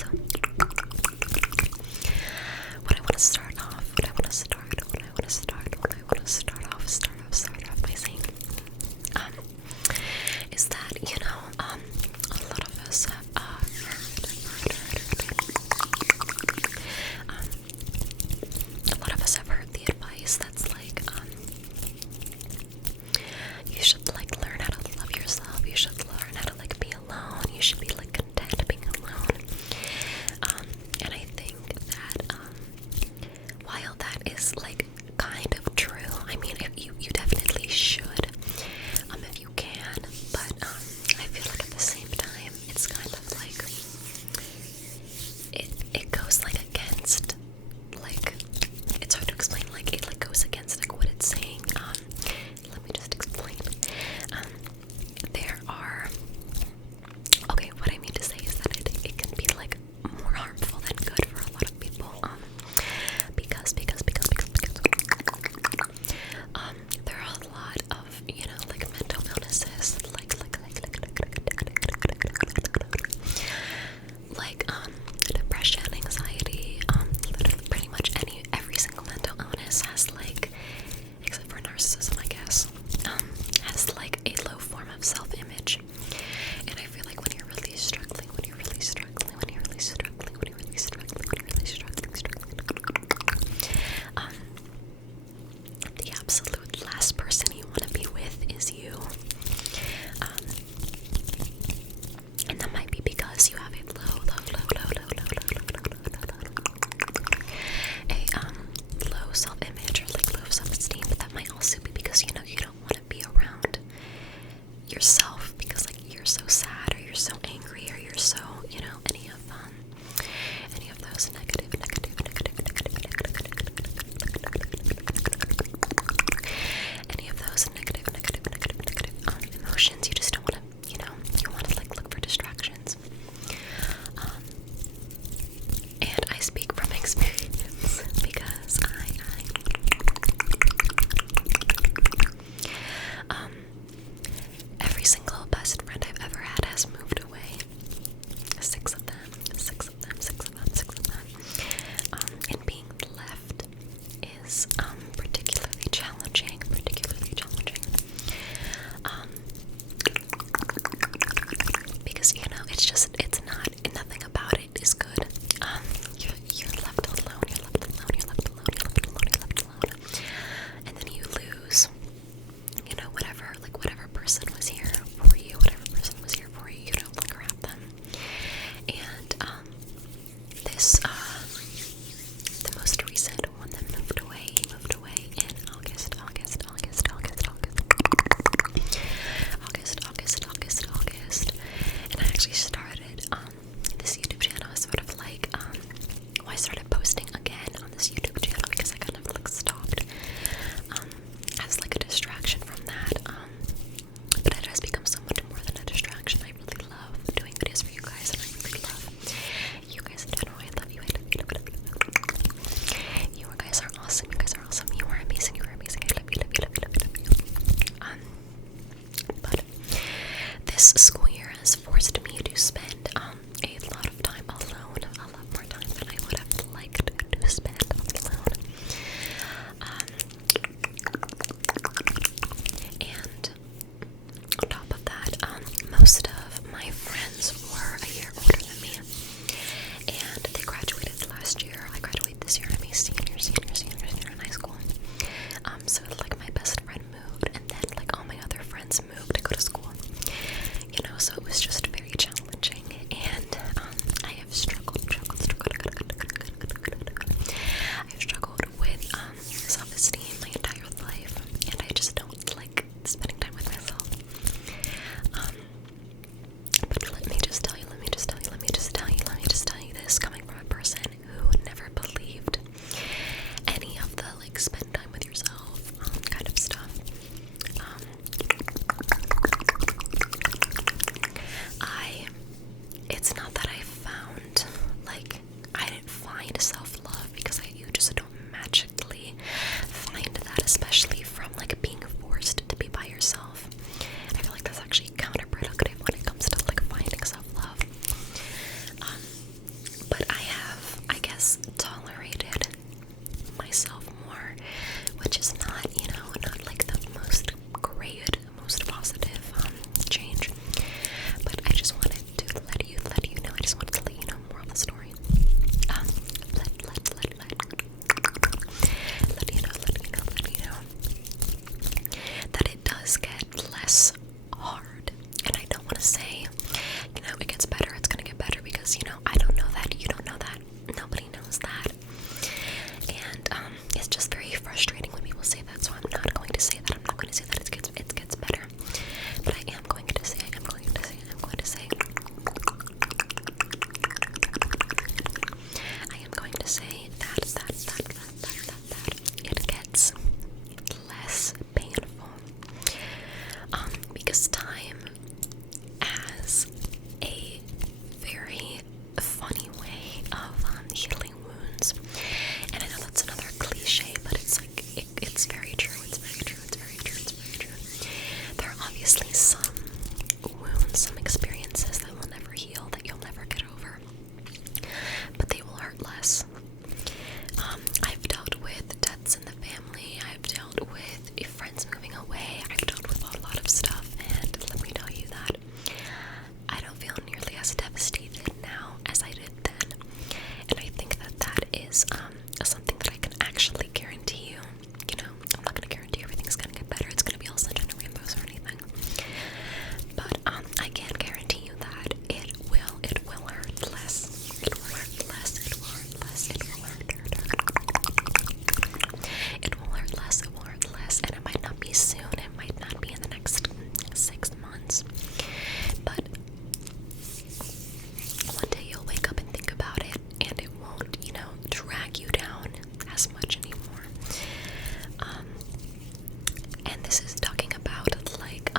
So what I want to start off by saying is that, you know, a lot of us have heard the advice that's like, you should like learn how to love yourself, you should learn how to like be alone, you should be like content being alone. And I think that while that is like kind of true, I mean, if you definitely should, if you can, but I feel like at the same time it's kind of like it goes like against, like, it's hard to explain, like it like goes against like what it's saying. Let me just explain. There are, okay, what I mean to say is that it can be like more harmful than good for a lot of people, because there are a lot of, you know, like mental illnesses, like depression, anxiety, literally pretty much every single mental illness has like, except for narcissism, I guess, has like a low form of self-image. And I feel like when you're really struggling, the absolute last person you want to be with is you. And that might be because you have a low self-image or like low self-esteem, but that might also be because, you know, you don't want to be around yourself because like you're so sad or you're so angry or you're so, you know, any of those negative emotions. You just don't want to, you know, you want to like look for distractions. And I speak from experience because every single best friend I've ever had has moved away. Six of them. And being left is particularly challenging. Because, you know, it's not, nothing about it is good. You're left alone, and then you lose, you know, whatever person was here for you, you no longer have them. And this the most recent one that moved away in August, and I actually started this YouTube channel as sort of like, I started posting again on this YouTube channel because I kind of like stopped as like a distraction from that, but it has become so much more than a distraction. I really love doing videos for you guys, and I really love you guys in general. I love you. but I have, I guess, tolerated myself more, which is not, not like the most great, most positive change. But I just wanted to let you know. I just wanted to let you know more of the story. Let you know that it does get less hard. And I don't want to say, it gets better, it's gonna get better, because, I don't know that, you don't know that, nobody knows that. And it's just very frustrating when people say that, so I'm not going to say that. I'm not going to say that it gets better. But I am going to say that it gets less painful. Because time has a very funny way of healing wounds. And I know that's another cliche, but it's like, it's very true. It's very true. There are obviously some wounds, some experiences that will never heal, that you'll never get over, but they will hurt less. I've dealt with deaths in the family, I've dealt with friends moving away, I've dealt with a lot of stuff, and let me tell you that I don't feel nearly as devastated now as I did then. And I think that is something that I can actually guarantee you. I'm not going to guarantee everything's going to get better, it's going to be all sunshine and rainbows or anything, but I can guarantee you that it will hurt less. It will hurt less. It will hurt less. It will hurt less. And it might not be soon. It might not be in the next 6 months. But one day you'll wake up and think about it, and it won't, drag you down as much anymore. And this is talking about like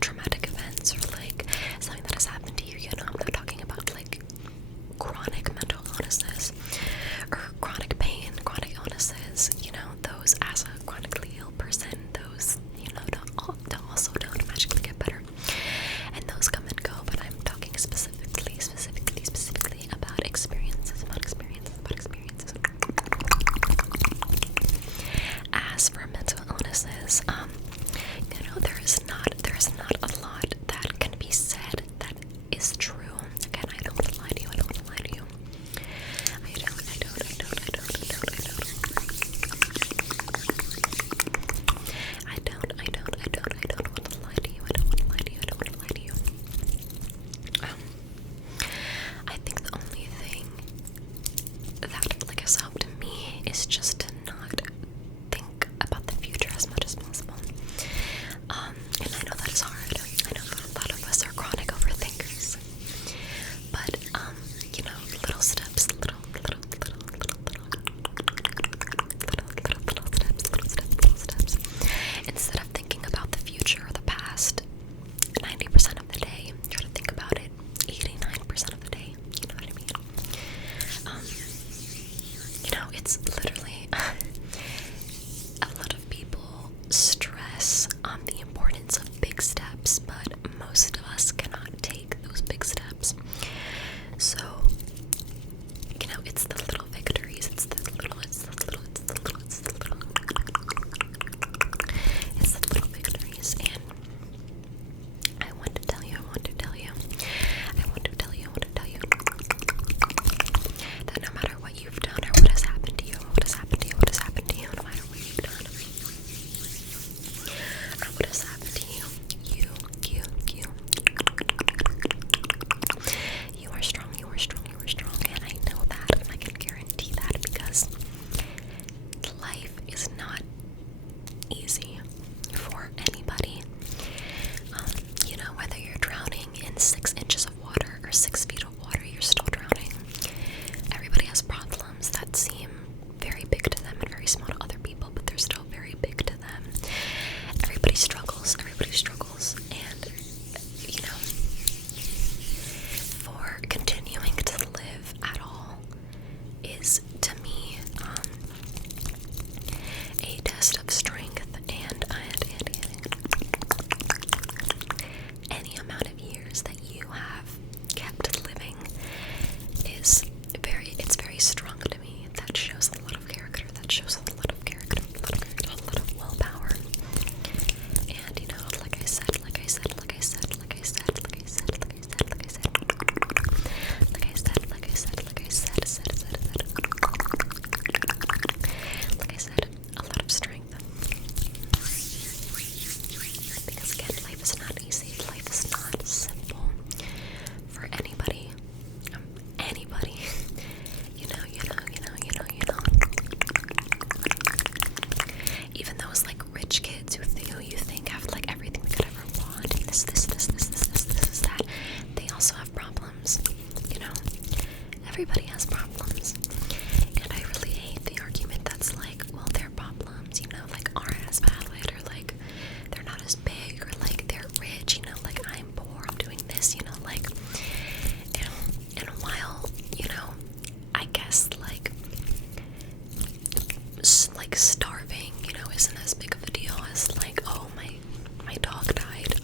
traumatic events, or like something that has happened to you. I'm not talking about like chronic mental illnesses or chronic pain, chronic illnesses. Those, as a chronically ill person, those don't magically get better, and those come and go. But I'm talking specifically about experiences. As for mental illnesses, there is not a lot that can be said that is true. Again, I don't want to lie to you. I don't want to lie to you. I don't want to lie to you. I think the only thing that has helped me is just to not think about the future as much as possible. And I know that is hard. I know that a lot of us are chronic overthinkers. But little steps, little steps. Instead of thinking about the future or the past 90% of the day, try to think about it 89% of the day. You know what I mean? It's literally a lot of people stress on the importance of big steps, but most of us cannot take those big steps. So, it's the little victories, it's the little victories. And I want to tell you that no matter what you've done or what has happened to you, no matter what you've done or what has happened to you, you are strong, and I know that, and I can everybody has problems. And I really hate the argument that's like, well, their problems, you know, like aren't as valid, or like they're not as big, or like they're rich, you know, like I'm poor, I'm doing this, you know, like, and while, you know, I guess like starving, you know, isn't as big of a deal as like, oh, my dog died.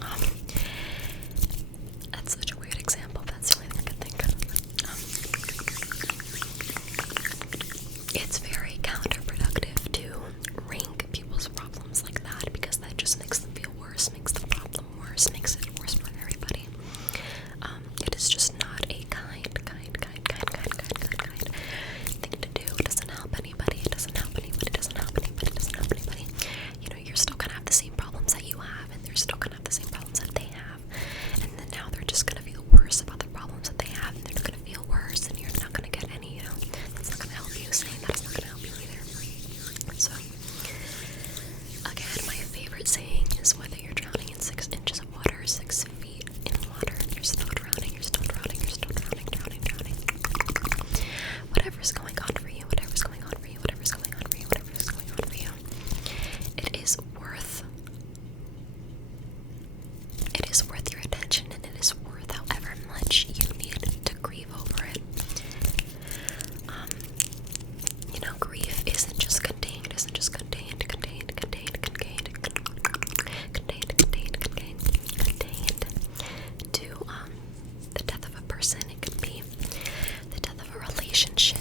That's such a weird example. That's the only thing I could think of. It's very counterproductive to rank people's problems like that, because that just makes them feel worse, makes the problem worse, makes it worse for everybody. It is just not a kind thing to do. It doesn't help anybody. It doesn't help anybody. It doesn't help anybody. It doesn't help anybody. You know, you're still gonna have the same problems that you have, and they're still gonna have the same problems that they have. And then now they're just gonna feel worse about the problems that they have, and they're gonna feel worse, and you're not gonna get any, you know, that's not gonna help you. Saying that's not gonna help you either. So, again, my favorite saying is, whether you're drowning in 6 inches of water or 6 feet in water, you're still drowning, you're still drowning, you're still drowning, drowning. Whatever's going on for you, whatever's going on for you, whatever's going on for you, whatever's going on for you, it is worth your attention, and it is worth however much you need to grieve over it. You know, grief isn't just contained to the death of a person. It could be the death of a relationship,